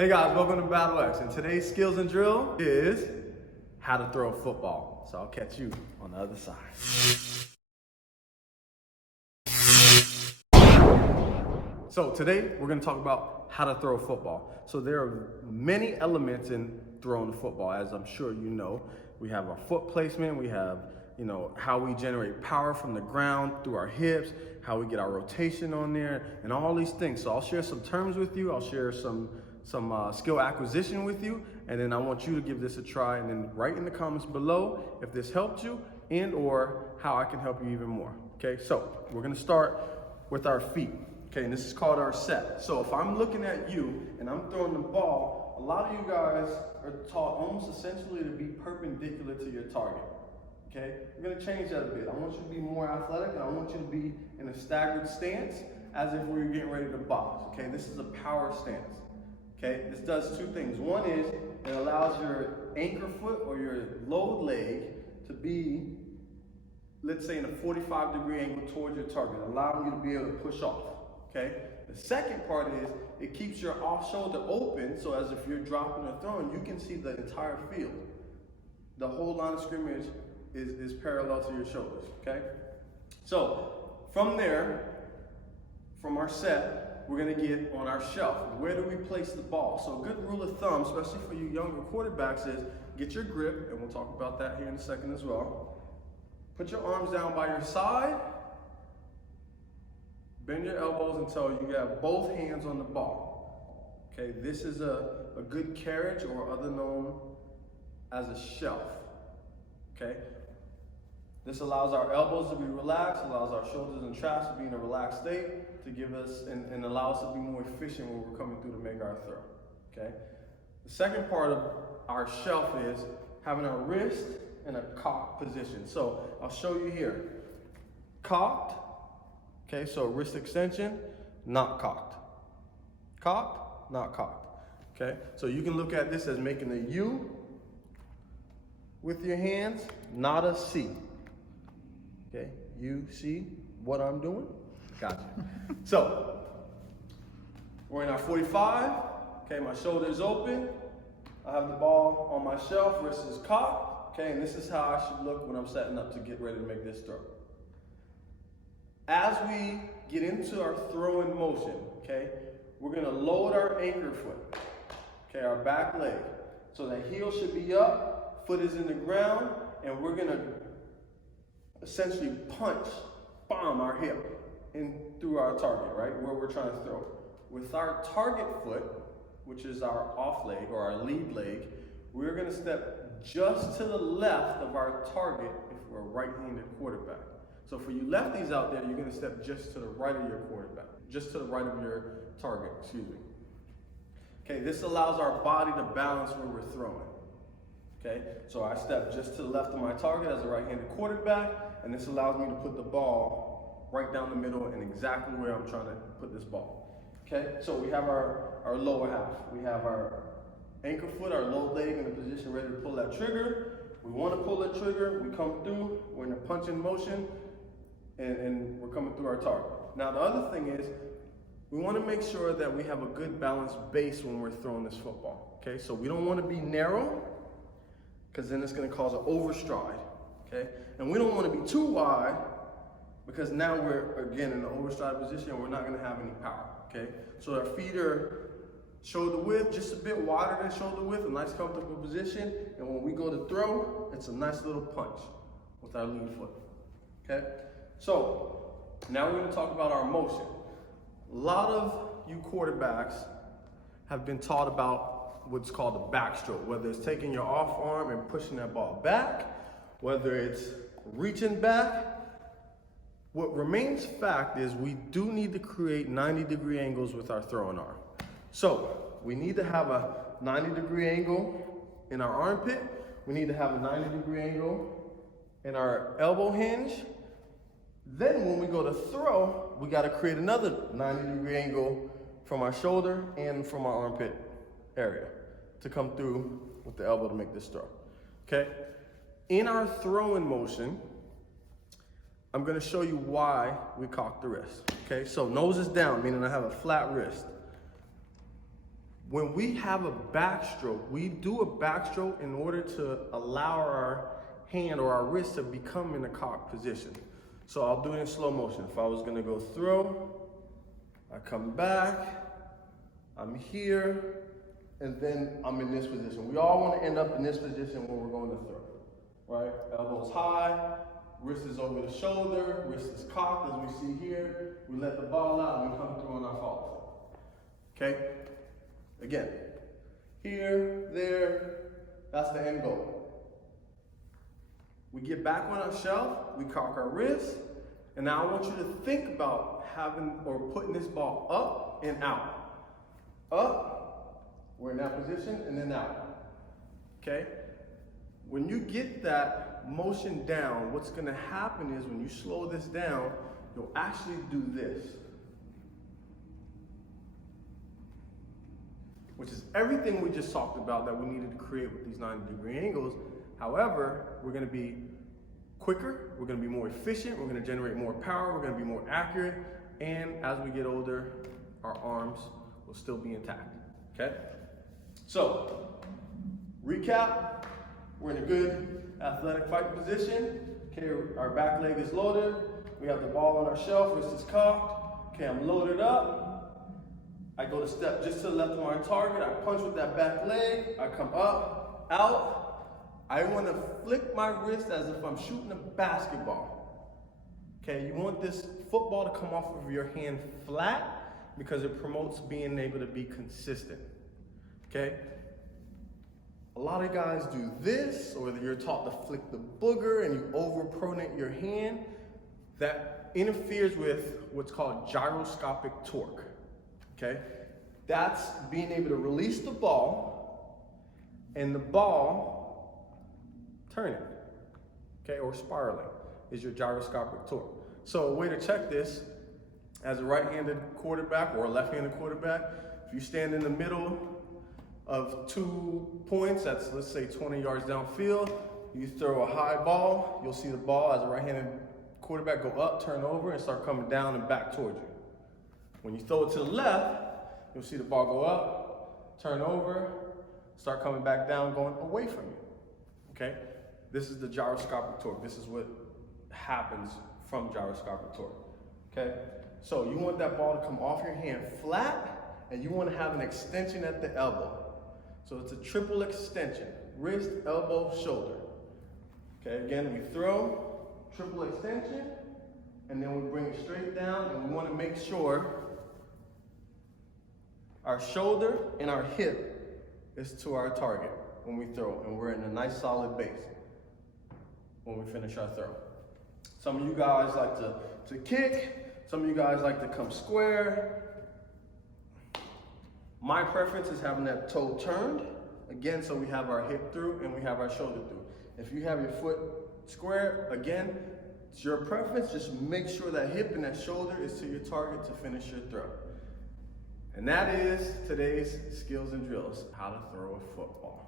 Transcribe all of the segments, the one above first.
Hey guys, welcome to BATLX, and today's skills and drill is how to throw a football. So I'll catch you on the other side. So today we're going to talk about how to throw a football. So there are many elements in throwing a football, as I'm sure you know. We have our foot placement, we have how we generate power from the ground through our hips, how we get our rotation on there, and all these things. So I'll share some terms with you, I'll share some skill acquisition with you, and then I want you to give this a try, and then write in the comments below if this helped you and or how I can help you even more. Okay, so we're gonna start with our feet. Okay, and this is called our set. So if I'm looking at you and I'm throwing the ball, a lot of you guys are taught almost essentially to be perpendicular to your target. Okay, we're gonna change that a bit. I want you to be more athletic, and I want you to be in a staggered stance as if we were getting ready to box. Okay, this is a power stance. Okay, this does two things. One is it allows your anchor foot or your load leg to be, let's say, in a 45-degree angle towards your target, allowing you to be able to push off. Okay, the second part is it keeps your off shoulder open, so as if you're dropping or throwing, you can see the entire field. The whole line of scrimmage is parallel to your shoulders. Okay, so from there, from our set, we're gonna get on our shelf. Where do we place the ball? So a good rule of thumb, especially for you younger quarterbacks, is get your grip, and we'll talk about that here in a second as well. Put your arms down by your side, bend your elbows until you have both hands on the ball. Okay, this is a good carriage, or other known as a shelf. Okay, this allows our elbows to be relaxed, allows our shoulders and traps to be in a relaxed state, to give us and allow us to be more efficient when we're coming through to make our throw. Okay, the second part of our shelf is having our wrist in a cocked position. So I'll show you here. Cocked. Okay, so wrist extension, not cocked. Cocked, not cocked. Okay, so you can look at this as making a U with your hands, not a C. Okay, you see what I'm doing? Gotcha. So, we're in our 45. Okay, my shoulder is open. I have the ball on my shelf, wrist is cocked. Okay, and this is how I should look when I'm setting up to get ready to make this throw. As we get into our throwing motion, okay, we're gonna load our anchor foot, okay, our back leg. So the heel should be up, foot is in the ground, and we're gonna essentially punch, bomb our hip in through our target, right, where we're trying to throw. With our target foot, which is our off leg or our lead leg, we're gonna step just to the left of our target if we're a right-handed quarterback. So for you lefties out there, you're gonna step just to the right of your quarterback, just to the right of your target, excuse me. Okay, this allows our body to balance where we're throwing. Okay, so I step just to the left of my target as a right-handed quarterback, and this allows me to put the ball right down the middle and exactly where I'm trying to put this ball. Okay, so we have our lower half. We have our anchor foot, our low leg in a position ready to pull that trigger. We want to pull that trigger, we come through, we're in a punching motion, and we're coming through our target. Now the other thing is, we want to make sure that we have a good balanced base when we're throwing this football. Okay, so we don't want to be narrow, because then it's going to cause an overstride. Okay, and we don't want to be too wide, because now we're again in an overstride position and we're not going to have any power. Okay, so our feet are shoulder width, just a bit wider than shoulder width, a nice comfortable position, and when we go to throw, it's a nice little punch with our lead foot. Okay, so now we're going to talk about our motion. A lot of you quarterbacks have been taught about what's called a backstroke, whether it's taking your off arm and pushing that ball back, whether it's reaching back. What remains fact is we do need to create 90-degree angles with our throwing arm. So we need to have a 90-degree angle in our armpit. We need to have a 90-degree angle in our elbow hinge. Then when we go to throw, we got to create another 90-degree angle from our shoulder and from our armpit area to come through with the elbow to make this throw. Okay? In our throwing motion, I'm going to show you why we cock the wrist. Okay, so nose is down, meaning I have a flat wrist. When we have a backstroke, we do a backstroke in order to allow our hand or our wrist to become in the cock position. So I'll do it in slow motion. If I was gonna go throw, I come back, I'm here, and then I'm in this position. We all wanna end up in this position when we're going to throw, right? Elbows high, wrist is over the shoulder, wrist is cocked as we see here. We let the ball out and we come through on our follow through. Okay? Again, here, there, that's the end goal. We get back on our shelf, we cock our wrist, and now I want you to think about having or putting this ball up and out. Up, we're in that position, and then out. Okay? When you get that motion down, what's gonna happen is when you slow this down, you'll actually do this. Which is everything we just talked about that we needed to create with these 90-degree angles. However, we're gonna be quicker, we're gonna be more efficient, we're gonna generate more power, we're gonna be more accurate, and as we get older, our arms will still be intact, okay? So, recap, we're in a good athletic fight position. Okay, our back leg is loaded, we have the ball on our shelf, wrist is cocked. Okay, I'm loaded up. I go to step just to the left of my target, I punch with that back leg, I come up, out. I want to flick my wrist as if I'm shooting a basketball. Okay, you want this football to come off of your hand flat because it promotes being able to be consistent. Okay? A lot of guys do this, or you're taught to flick the booger and you overpronate your hand. That interferes with what's called gyroscopic torque. Okay? That's being able to release the ball and the ball turning, okay, or spiraling is your gyroscopic torque. So a way to check this, as a right-handed quarterback or a left-handed quarterback, if you stand in the middle of 2 points, that's let's say 20 yards downfield, you throw a high ball, you'll see the ball as a right-handed quarterback go up, turn over, and start coming down and back towards you. When you throw it to the left, you'll see the ball go up, turn over, start coming back down, going away from you, okay? This is the gyroscopic torque. This is what happens from gyroscopic torque, okay? So you want that ball to come off your hand flat, and you want to have an extension at the elbow. So it's a triple extension, wrist, elbow, shoulder. Okay, again, we throw, triple extension, and then we bring it straight down, and we want to make sure our shoulder and our hip is to our target when we throw, and we're in a nice solid base when we finish our throw. Some of you guys like to kick, some of you guys like to come square. My preference is having that toe turned, again, so we have our hip through and we have our shoulder through. If you have your foot square, again, it's your preference, just make sure that hip and that shoulder is to your target to finish your throw. And that is today's skills and drills, how to throw a football.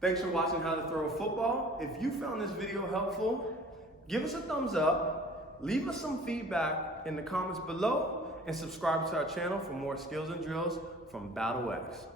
Thanks for watching How to Throw a Football. If you found this video helpful, give us a thumbs up, leave us some feedback in the comments below, and subscribe to our channel for more skills and drills from BATLX.